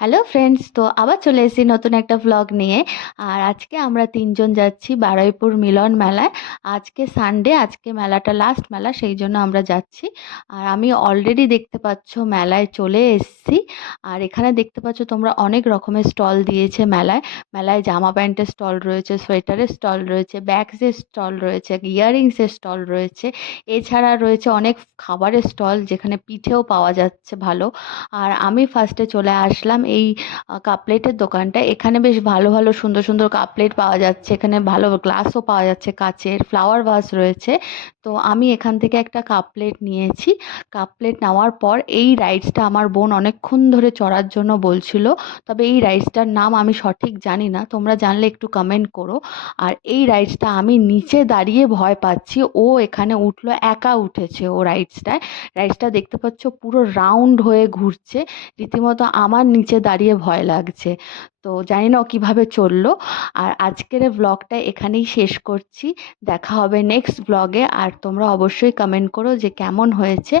Hello friends, তো আবার চলে এসেছি নতুন একটা ভ্লগ নিয়ে। আর আজকে আমরা তিনজন যাচ্ছি বারুইপুর মিলন মেলায়। আজকে সানডে, আজকে মেলাটা লাস্ট মেলা, সেই জন্য আমরা যাচ্ছি। আর আমি অলরেডি দেখতে পাচ্ছ মেলায় চলে এসেছি। আর এখানে দেখতে পাচ্ছ তোমরা অনেক রকমের স্টল দিয়েছে মেলায়। মেলায় জামা প্যান্টের স্টল রয়েছে, সোয়েটারের স্টল রয়েছে, ব্যাগসের স্টল রয়েছে, ইয়াররিংসের স্টল রয়েছে। এছাড়া রয়েছে অনেক খাবারের স্টল, যেখানে পিঠেও পাওয়া যাচ্ছে ভালো। আর আমি ফার্স্টে চলে আসলাম এই কাপ প্লেটের দোকানটা। এখানে বেশ ভালো ভালো সুন্দর সুন্দর কাপ প্লেট পাওয়া যাচ্ছে, এখানে ভালো গ্লাসও পাওয়া যাচ্ছে, কাচের ফ্লাওয়ার ভাস রয়েছে। তো আমি এখান থেকে একটা কাপ প্লেট নিয়েছি। কাপ প্লেট নেওয়ার পর এই রাইডসটা আমার বোন অনেকক্ষণ ধরে চড়ার জন্য বলছিল, তবে এই রাইডসটার নাম আমি সঠিক জানি না, তোমরা জানলে একটু কমেন্ট করো। আর এই রাইডসটা আমি নিচে দাঁড়িয়ে ভয় পাচ্ছি, ও এখানে উঠলো, একা উঠেছে ও রাইডসটায়। রাইডসটা দেখতে পাচ্ছ পুরো রাউন্ড হয়ে ঘুরছে, রীতিমতো আমার নিচে দাঁড়িয়ে ভয় লাগছে। তো জানি না ও কীভাবে চললো। আর আজকের ব্লগটা এখানেই শেষ করছি, দেখা হবে নেক্সট ব্লগে। আর তোমরা অবশ্যই কমেন্ট করো যে কেমন হয়েছে।